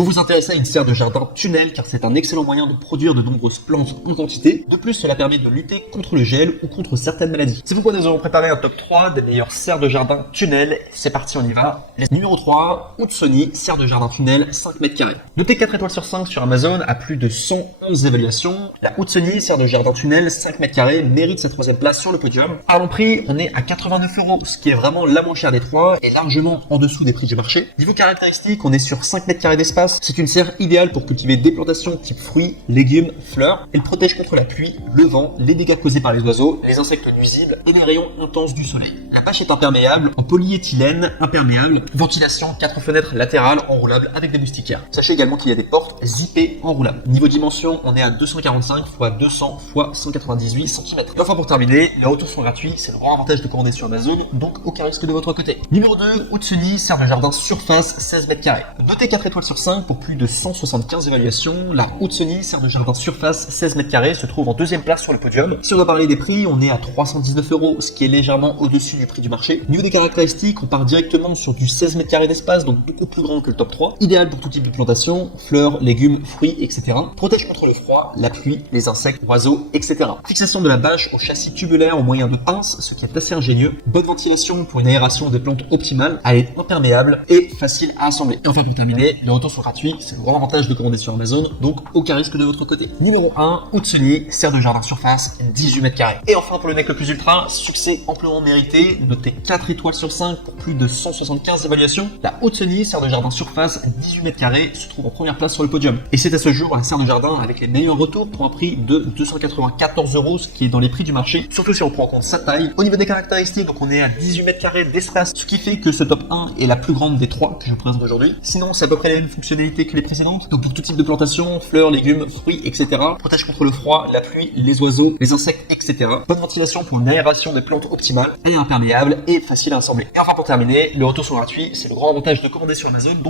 Vous vous intéressez à une serre de jardin tunnel car c'est un excellent moyen de produire de nombreuses plantes en quantité. De plus, cela permet de lutter contre le gel ou contre certaines maladies. C'est pourquoi nous allons préparer un top 3 des meilleures serres de jardin tunnel. C'est parti, on y va. Numéro 3, Hudsonie, serre de jardin tunnel 5 mètres carrés. Notée 4 étoiles sur 5 sur Amazon à plus de 111 évaluations, la Hudsonie, serre de jardin tunnel 5 mètres carrés, mérite sa 3e place sur le podium. Parlons prix, on est à 89 €, ce qui est vraiment la moins chère des trois et largement en dessous des prix du marché. Niveau caractéristiques, on est sur 5 mètres carrés d'espace. C'est une serre idéale pour cultiver des plantations type fruits, légumes, fleurs. Elle protège contre la pluie, le vent, les dégâts causés par les oiseaux, les insectes nuisibles et les rayons intenses du soleil. La bâche est imperméable, en polyéthylène, imperméable, ventilation, 4 fenêtres latérales enroulables avec des moustiquaires. Sachez également qu'il y a des portes zippées enroulables. Niveau dimension, on est à 245 x 200 x 198 cm. Et enfin pour terminer, les retours sont gratuits, c'est le grand avantage de commander sur Amazon, donc aucun risque de votre côté. Numéro 2, Hudsonie, serre de jardin surface 16 mètres carrés. Notée 4 étoiles sur 5 pour plus de 175 évaluations, la Hudsonie, serre de jardin surface 16 mètres carrés, se trouve en 2e place sur le podium. Si on doit parler des prix, on est à 319 €, ce qui est légèrement au-dessus du prix du marché. Niveau des caractéristiques, on part directement sur du 16 mètres carrés d'espace, donc beaucoup plus grand que le top 3. Idéal pour tout type de plantation, fleurs, légumes, fruits, etc. Protège contre le froid, la pluie, les insectes, oiseaux, etc. Fixation de la bâche au châssis tubulaire au moyen de pinces, ce qui est assez ingénieux. Bonne ventilation pour une aération des plantes optimale. Elle est imperméable et facile à assembler. Et enfin pour terminer, les retours sont gratuits, c'est le grand avantage de commander sur Amazon, donc aucun risque de votre côté. Numéro 1, Hudsonie, serre de jardin surface 18 mètres carrés. Et enfin pour le mec le plus ultra, succès amplement mérité, noté 4 étoiles sur 5 pour plus de 175 évaluations, la Hudsonie, serre de jardin surface 18 mètres carrés, se trouve en première place sur le podium. Et c'est à ce jour la serre de jardin avec les meilleurs retours pour un prix de 294 €, ce qui est dans les prix du marché, surtout si on prend en compte sa taille. Au niveau des caractéristiques, donc on est à 18 mètres carrés d'espace, ce qui fait que ce top 1 est la plus grande des 3 que je vous présente aujourd'hui. Sinon, c'est à peu près les mêmes fonctionnalités que les précédentes, donc pour tout type de plantation, fleurs, légumes, fruits, etc. Protège contre le froid, la pluie, les oiseaux, les insectes, etc. Bonne ventilation pour une aération des plantes optimale, elle est imperméable et facile à assembler. Et enfin pour terminer, les retours sont gratuits, c'est le grand avantage de commander sur Amazon. Donc